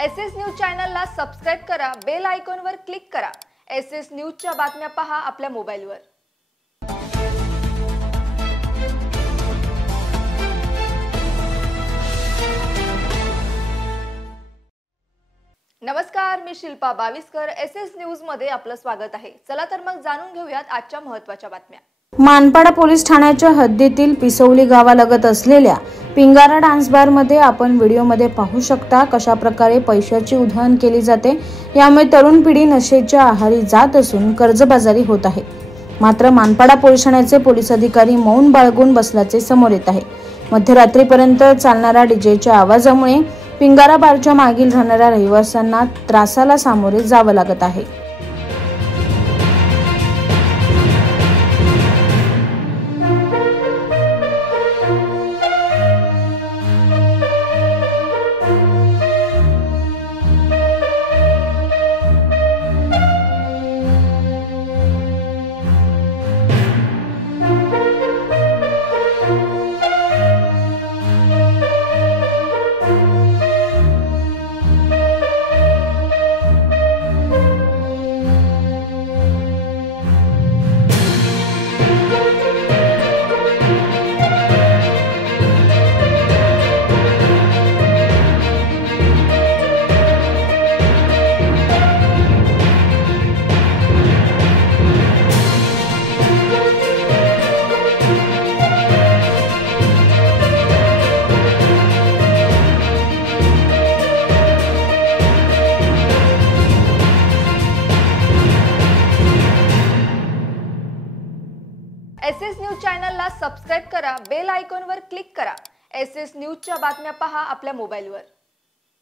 SS news चॅनलला subscribe करा, bell आयकॉनवर क्लिक करा। एसएस न्यूजच्या बातम्या पहा आपल्या मोबाईलवर। नमस्कार, मी शिल्पा बाविस्कर। एसएस न्यूज मध्ये आपलं स्वागत आहे। चला तर मग जाणून घेऊयात आजच्या महत्त्वाच्या बातम्या। मानपाडा पोलीस ठाण्याच्या हद्दीतील पिसौली गावालगत असलेल्या पिंगारा डान्स बार मध्ये आपण व्हिडिओमध्ये पाहू शकता कशा प्रकारे पैशाची उधळण केली जाते। यामुळे तरुण पिढी नशेच्या आहारी जात असून कर्जबाजारी होत आहे। मात्र मानपाडा पोलीस ठाण्याचे पोलीस अधिकारी मौन बाळगून बसल्याचे समोर येत आहे। मध्यरात्रीपर्यंत चालणाऱ्या डीजेच्या आवाजामुळे पिंगारा बारच्या मागील राहणाऱ्या रहिवाशांना त्रासाला सामोरे जावं लागत आहे। एसएस न्यूज चॅनलला सबस्क्राइब करा, बेल आयकॉनवर क्लिक करा। एसएस न्यूजच्या बातम्या पहा आपल्या मोबाईलवर।